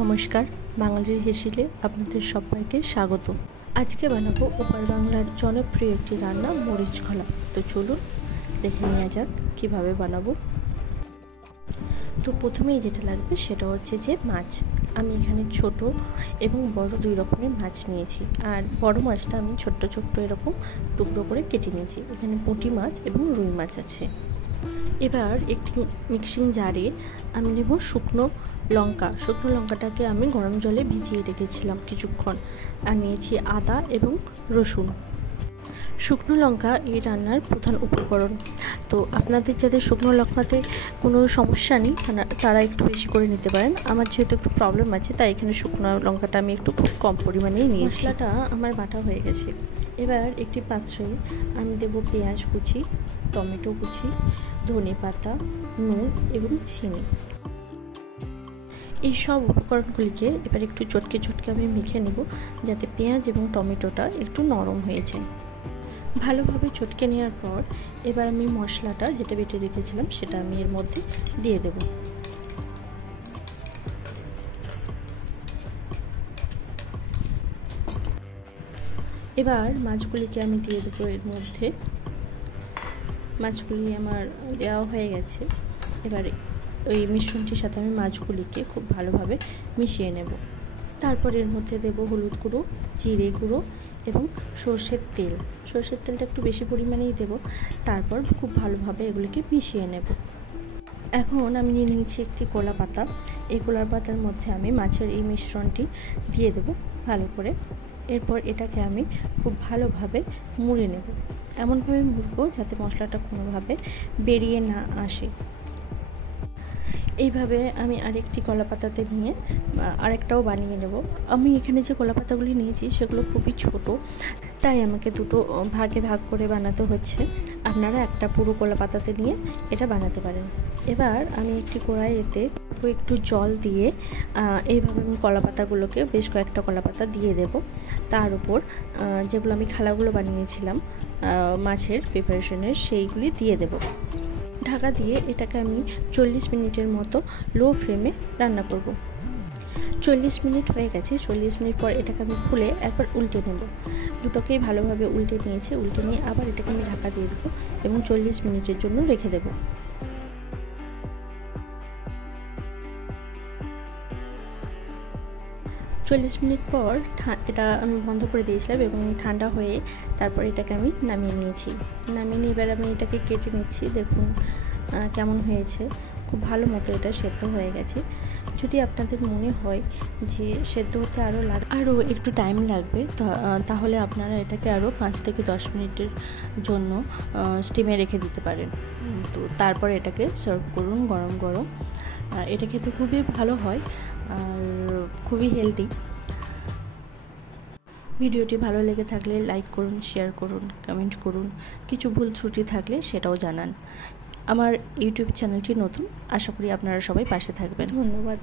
নমস্কার, বাঙালির হেসেলে আপনাদের সবাইকে স্বাগত। আজকে বানাবো ওপার বাংলার জনপ্রিয় একটি রান্না মরিচ খোলা। তো চলুন দেখে নেওয়া যাক কীভাবে বানাবো। তো প্রথমেই যেটা লাগবে সেটা হচ্ছে যে মাছ। আমি এখানে ছোট এবং বড় দুই রকমের মাছ নিয়েছি। আর বড় মাছটা আমি ছোট্ট ছোট্ট এরকম টুকরো করে কেটে নিয়েছি। এখানে পুঁটি মাছ এবং রুই মাছ আছে। এবার একটি মিক্সিং জারে আমি নেব শুকনো লঙ্কাটাকে আমি গরম জলে ভিজিয়ে রেখেছিলাম কিছুক্ষণ। আর নিয়েছি আদা এবং রসুন। শুকনো লঙ্কা এই রান্নার প্রধান উপকরণ। তো আপনাদের যাদের শুকনো লঙ্কাতে কোনো সমস্যা নেই তারা একটু বেশি করে নিতে পারেন। আমার যেহেতু একটু প্রবলেম আছে তাই এখানে শুকনো লঙ্কাটা আমি একটু খুব কম পরিমাণেই নিয়েছি। মশলাটা আমার বাটা হয়ে গেছে। এবার একটি পাত্রে আমি দেব পেঁয়াজ কুচি, টমেটো কুচি, ধনে পাতা, নুন এবং চিনি। এই সব উপকরণগুলিকে এবার একটু চটকে আমি মেখে নেব, যাতে পেঁয়াজ এবং টমেটোটা একটু নরম হয়েছে। ভালোভাবে চটকে নেওয়ার পর এবার আমি মশলাটা যেটা বেটে রেখেছিলাম সেটা আমি এর মধ্যে দিয়ে দেব। এবার মাছগুলিকে আমি দিয়ে দেবো এর মধ্যে। মাছগুলি আমার দেওয়া হয়ে গেছে। এবার ওই মিশ্রণটির সাথে আমি মাছগুলিকে খুব ভালোভাবে মিশিয়ে নেব। তারপর এর মধ্যে দেব হলুদ গুঁড়ো, জিরে গুঁড়ো এবং সর্ষের তেলটা একটু বেশি পরিমাণেই দেব। তারপর খুব ভালোভাবে এগুলিকে মিশিয়ে নেব। এখন আমি নিয়ে নিয়েছি একটি কলা পাতা। এই কলা পাতার মধ্যে আমি মাছের এই মিশ্রণটি দিয়ে দেব ভালো করে। এরপর এটাকে আমি খুব ভালোভাবে মুড়ে নেব। এমনভাবে মুড়ব যাতে মশলাটা কোনোভাবে বেরিয়ে না আসে। এইভাবে আমি আরেকটি কলা পাতাতে নিয়ে আরেকটাও বানিয়ে নেব। আমি এখানে যে কলা পাতাগুলি নিয়েছি সেগুলো খুবই ছোট, তাই আমাকে দুটো ভাগে ভাগ করে বানাতে হচ্ছে। আপনারা একটা পুরো কলা পাতাতে নিয়ে এটা বানাতে পারেন। এবার আমি একটি কড়াইতে একটু জল দিয়ে এইভাবে আমি কলা পাতাগুলোকে বেশ কয়েকটা কলা পাতা দিয়ে দেব। তার উপর যেগুলো আমি খালাগুলো বানিয়েছিলাম মাছের প্রিপারেশনের সেইগুলি দিয়ে দেব। ঢাকা দিয়ে এটাকে আমি 40 মিনিটের মতো লো ফ্লেমে রান্না করব। 40 মিনিট হয়ে গেছে। 40 মিনিট পর এটাকে আমি খুলে একবার উল্টে নেব। দুটোকেই ভালোভাবে উল্টে নিয়ে আবার এটাকে আমি ঢাকা দিয়ে দেবো এবং 40 মিনিটের জন্য রেখে দেব। চল্লিশ মিনিট পর এটা আমি বন্ধ করে দিয়েছিলাম এবং ঠান্ডা হয়ে তারপর এটাকে আমি নামিয়ে নিয়েছি। এবার আমি এটাকে কেটে নিচ্ছি। দেখুন কেমন হয়েছে। খুব ভালো মতো এটা সেদ্ধ হয়ে গেছে। যদি আপনাদের মনে হয় যে সেদ্ধ হতে আরও একটু টাইম লাগবে তাহলে আপনারা এটাকে আরও 5 থেকে 10 মিনিটের জন্য স্টিমে রেখে দিতে পারেন। তো তারপর এটাকে সার্ভ করুন গরম। এটা খেতে খুবই ভালো হয় আর খুবই হেলদি। ভিডিওটি ভালো লেগে থাকলে লাইক করুন, শেয়ার করুন, কমেন্ট করুন। কিছু ভুল ত্রুটি থাকলে সেটাও জানান। আমার ইউটিউব চ্যানেলটি নতুন, আশা করি আপনারা সবাই পাশে থাকবেন। ধন্যবাদ।